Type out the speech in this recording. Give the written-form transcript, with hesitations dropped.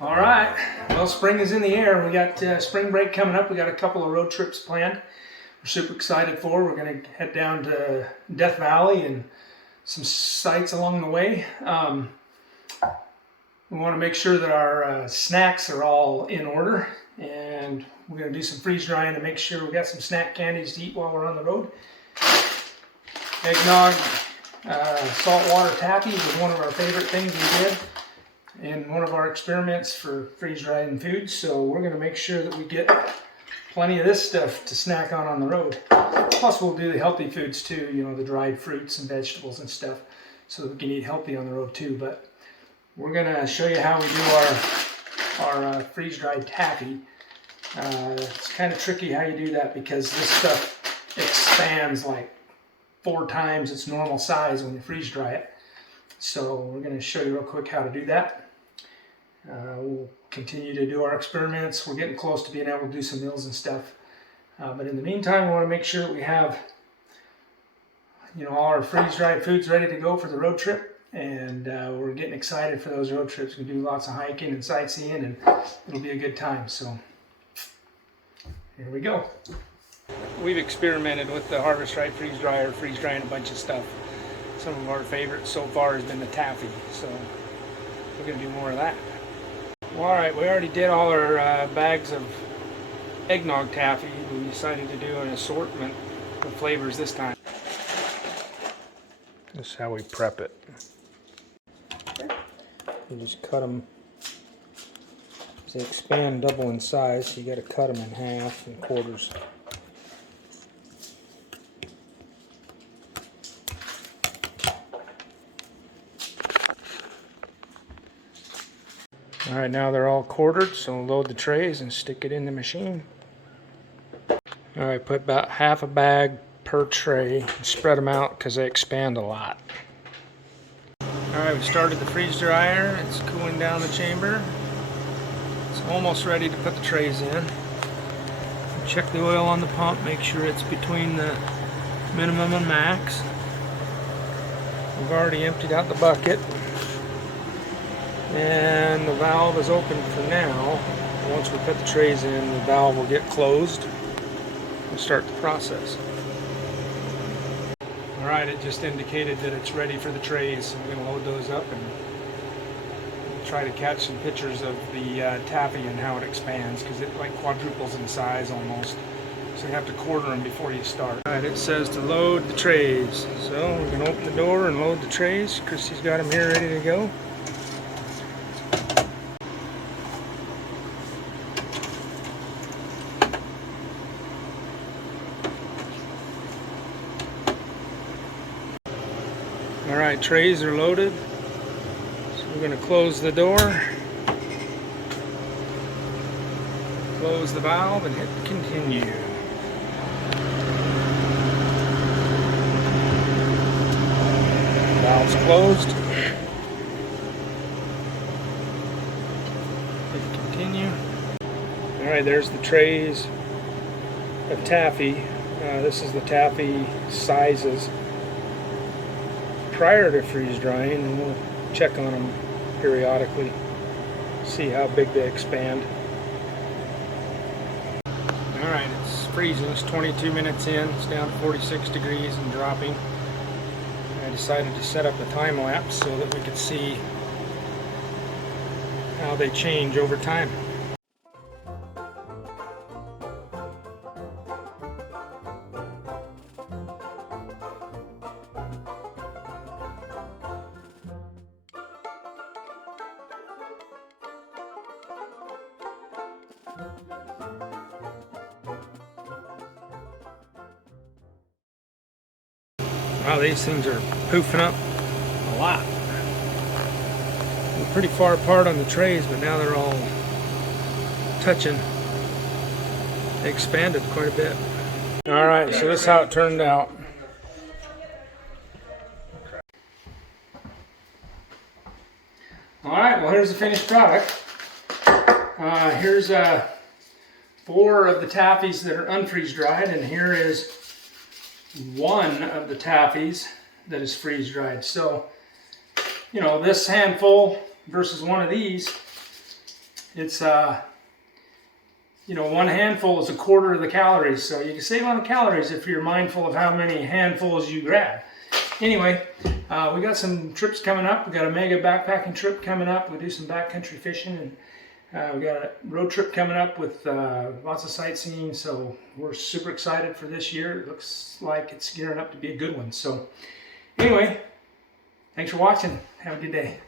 All right, well, spring is in the air. We got spring break coming up. We got a couple of road trips planned. We're super excited for. We're going to head down to Death Valley and some sites along the way. We want to make sure that our snacks are all in order, and we're going to do some freeze drying to make sure we got some snack candies to eat while we're on the road. Eggnog, Saltwatertaffy was one of our favorite things we did in one of our experiments for freeze-drying foods, so we're going to make sure that we get plenty of this stuff to snack on the road. Plus we'll do the healthy foods too, you know, the dried fruits and vegetables and stuff, so that we can eat healthy on the road too. But we're going to show you how we do our freeze-dried taffy. It's kind of tricky how you do that because this stuff expands like 4 times its normal size when you freeze dry it. So we're going to show you real quick how to do that. We'll continue to do our experiments. We're getting close to being able to do some meals and stuff. But in the meantime, we want to make sure that we have, you know, all our freeze-dried foods ready to go for the road trip. And we're getting excited for those road trips. We do lots of hiking and sightseeing, and it'll be a good time. So here we go. We've experimented with the harvestright freeze dryer, freeze drying a bunch of stuff. Some of our favorites so far has been the taffy, so we're going to do more of that. Well, alright, we already did all our bags of eggnog taffy. We decided to do an assortment of flavors this time. This is how we prep it. You just cut them. They expand double in size, so you got to cut them in half and quarters. Alright, now they're all quartered, so load the trays and stick it in the machine. Alright, put about half a bag per tray and spread them out because they expand a lot. Alright, we started the freeze dryer. It's cooling down the chamber. It's almost ready to put the trays in. Check the oil on the pump, make sure it's between the minimum and max. We've already emptied out the bucket. And the valve is open for now. Once we put the trays in, the valve will get closed and start the process. Alright, it just indicated that it's ready for the trays. So we're going to load those up and try to catch some pictures of the taffy and how it expands, because it like quadruples in size almost. So you have to quarter them before you start. Alright, it says to load the trays. So we're going to open the door and load the trays. Christy's got them here ready to go. Alright, trays are loaded. So we're going to close the door, close the valve, and hit continue. Valve's closed. Hit continue. Alright, there's the trays of taffy. This is the taffy sizes prior to freeze drying, and we'll check on them periodically, see how big they expand. Alright, it's freezing. It's 22 minutes in. It's down to 46 degrees and dropping. I decided to set up a time lapse so that we could see how they change over time. Wow, these things are poofing up a lot. We're pretty far apart on the trays, but now they're all touching. They expanded quite a bit. Alright, so this is how it turned out. Alright, well, here's the finished product. Here's 4 of the taffies that are unfreeze dried, and here is 1 of the taffies that is freeze dried. So, you know, this handful versus one of these, it's you know, one handful is 1/4 of the calories, so you can save on the calories if you're mindful of how many handfuls you grab. Anyway, we got some trips coming up. We got a mega backpacking trip coming up. We do some backcountry fishing, and we got a road trip coming up with lots of sightseeing. So we're super excited for this year. It looks like it's gearing up to be a good one. So anyway, thanks for watching. Have a good day.